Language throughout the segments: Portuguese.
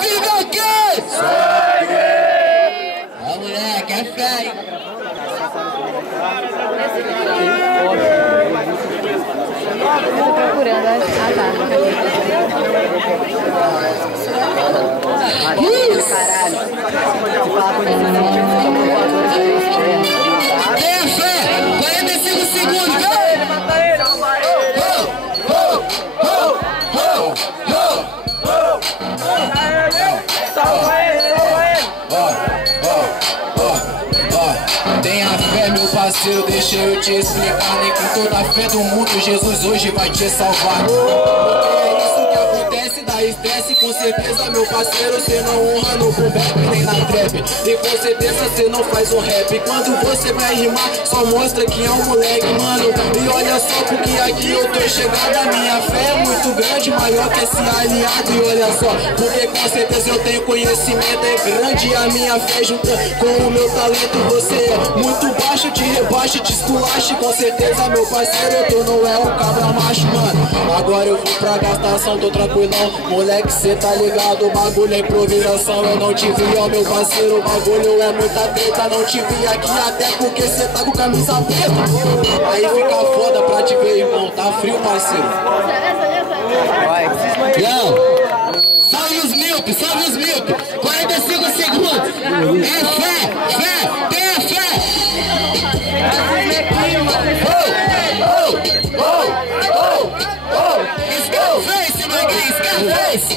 viva o quê? Sangue! Ó, moleque, é fé, hein? Eu tô procurando a data. Caralho. Tenha fé! 45 segundos, vai! Mata ele! Salva ele! Tenha fé, meu parceiro, deixa eu te explicar. Nem com toda a fé do mundo, Jesus hoje vai te salvar. Porque é isso que acontece, dá estresse. Com certeza, meu parceiro, cê não honra no boom bap nem na trap. E com certeza cê não faz um rap. Quando você vai rimar, só mostra que é um moleque, mano. E olha só, porque aqui eu tô chegando. A minha fé é muito grande, maior que esse aliado. E olha só, porque com certeza eu tenho conhecimento. É grande a minha fé junto com o meu talento. Você é muito baixo, te rebaixo, te esculache. Com certeza, meu parceiro, tu não é um cabra macho, mano. Agora eu vou pra gastação, tô tranquilão. Moleque, cê tá ligado, o bagulho é improvisação. Eu não te vi, ó, meu parceiro, o bagulho é muita treta. Não te vi aqui até porque cê tá com camisa preta. Aí fica foda pra te ver, irmão. Tá frio, parceiro. Salve os míopes, salve os míopes. 45 segundos. É fé, tenha fé. Scarface, maguinho, Scarface.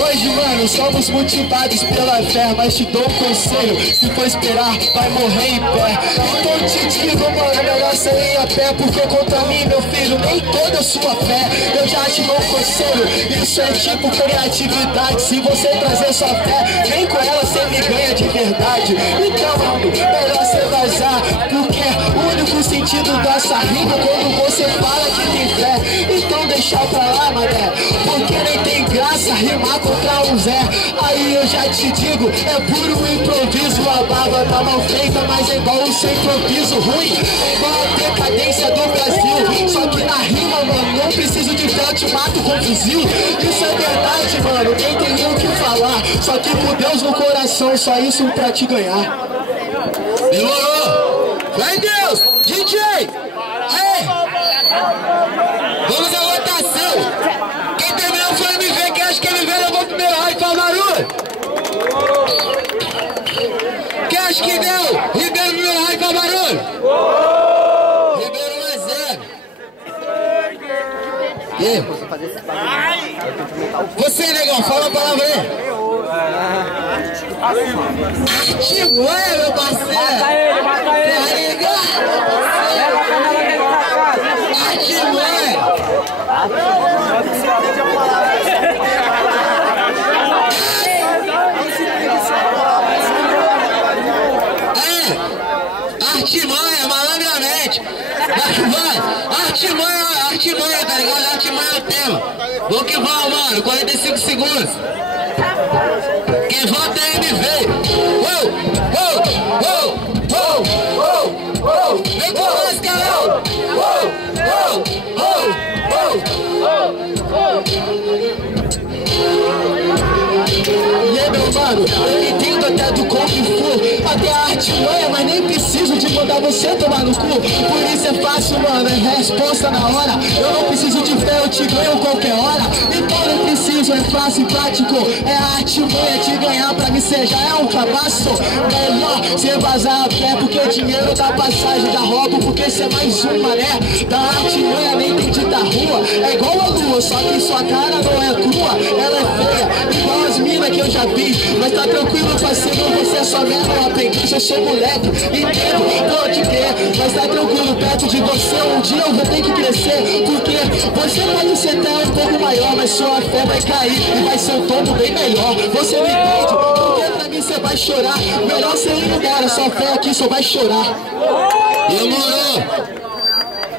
Hoje, mano, somos motivados pela fé, mas te dou um conselho: se for esperar, vai morrer em pé. Então te digo, mano, melhor sair a pé, porque contra mim, meu filho, nem toda a sua fé. Eu já te dou um conselho, isso é tipo criatividade. Se você trazer sua fé, vem com ela, cê me ganha de verdade. Então, mano, melhor cê vazar, porque o único sentido dessa rima é quando você fala que tem fé. Então deixa pra lá, mané, porque nem tem graça rimar contra um Zé. Aí eu já te digo, é puro improviso. A barba tá mal feita, mas é igual o seu improviso ruim. É igual a decadência do Brasil. Só que na rima, mano, não preciso de fé, eu te mato com fuzil. Isso é verdade, mano, nem tem nem o que falar. Só que com Deus no coração, só isso pra te ganhar. Demorou! Vai Deus! DJ! Aí! Vamos à votação! Quem terminou foi MV, quem acha que MV levou o primeiro round pra barulho? Quem acha que deu? Ribeiro primeiro round pra barulho? Ribeiro 1-0. Você, negão, fala a palavra aí. Artimanha, meu parceiro! Mata ele, mata ele! Artimanha! Artimanha, malandramente! Artimanha, tá ligado? Artimanha é o tema. Vamos que vamos, mano. 45 segundos. Quem vota é MV. Vem com nós, Carol. E aí, meu mano, eu entendo até do Kung Fu, até a artimanha, mas nem preciso de mandar você tomar no cu. Por isso é fácil, mano, é resposta na hora. Eu não preciso de fé, eu te ganho qualquer hora. Então não preciso, é fácil e prático. É a artimanha te ganhar, pra mim cê já é um cabaço. Melhor cê vazar a pé, porque o dinheiro da passagem da roubo, porque cê é mais um mané. Da artimanha nem tem de da rua, é igual a lua, só que sua cara não é crua. Ela é feia, igual as minas que eu já vi. Mas tá tranquilo, parceiro, você é só merda, uma preguiça, eu sou moleque, entendo, pode crer. Mas tá tranquilo, perto de você, um dia eu vou ter que crescer. Porque você pode ser até um pouco maior, mas sua fé vai cair e vai ser um tombo bem melhor. Você me entende? Porque pra mim você vai chorar. Melhor você ir embora, sua fé aqui só vai chorar. Demorou!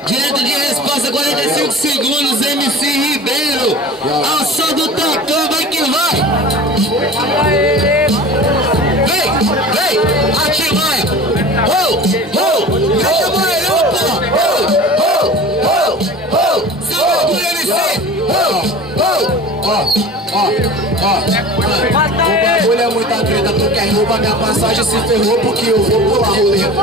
Direito de resposta, 45 segundos, MC Ribeiro. Ao som do Tocão, vai que vai! Vem! Artimanha! Deixa o barulho, pô! Seu bagulho, MC! O bagulho é muita treta, tu quer roubar minha passagem, se ferrou porque eu vou pular roleta.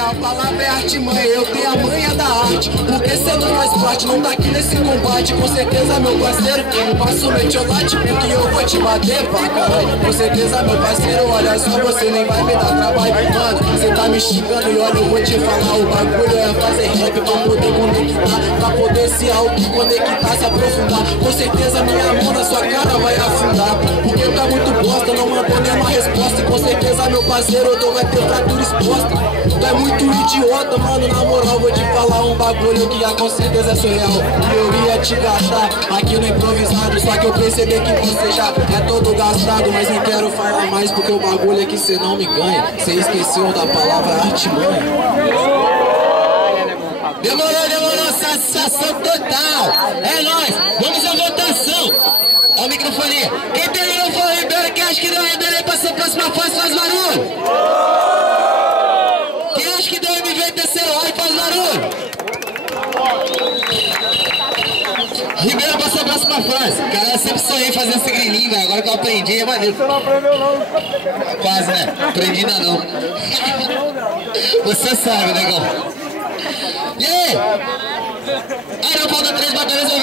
A palavra é artimanha, eu tenho a manha da arte. Porque cê não faz parte, não tá aqui nesse combate. Com certeza, meu parceiro, passo metiolate, porque eu vou te bater pra caralho. Com certeza, meu parceiro, olha só, você nem vai me dar trabalho. Mano, cê tá me xingando e olha, eu vou te falar. O bagulho é fazer rap pra poder conectar, pra poder se auto-conectar, se aprofundar. Com certeza, minha mão na sua cara vai afundar. Porque tá muito bosta, não mandou nenhuma resposta. E com certeza, meu parceiro, tu vai ter fratura exposta. Tu é muito idiota, mano, na moral vou te falar um bagulho que com certeza é surreal. Eu ia te gastar aqui no improvisado, só que eu percebi que você já é todo gastado. Mas nem quero falar mais porque o bagulho é que cê não me ganha. Cê esqueceu da palavra artimanha. Demorou, satisfação total. É nóis, vamos à votação. Ó o microfone. Quem terminou foi o Ribeiro, que acha que deu ainda nem passou a próxima fase, faz barulho. Quem acha que deu MV terceiro aí, faz barulho. Ribeiro passou a próxima fase. Cara, eu sempre sonhei fazer esse grilinho, velho. Agora que eu aprendi, é maneiro. Você não aprendeu não. Quase, né? Aprendi ainda não. Você sabe, negão. E aí? Aí não falta 3 batalhas, eu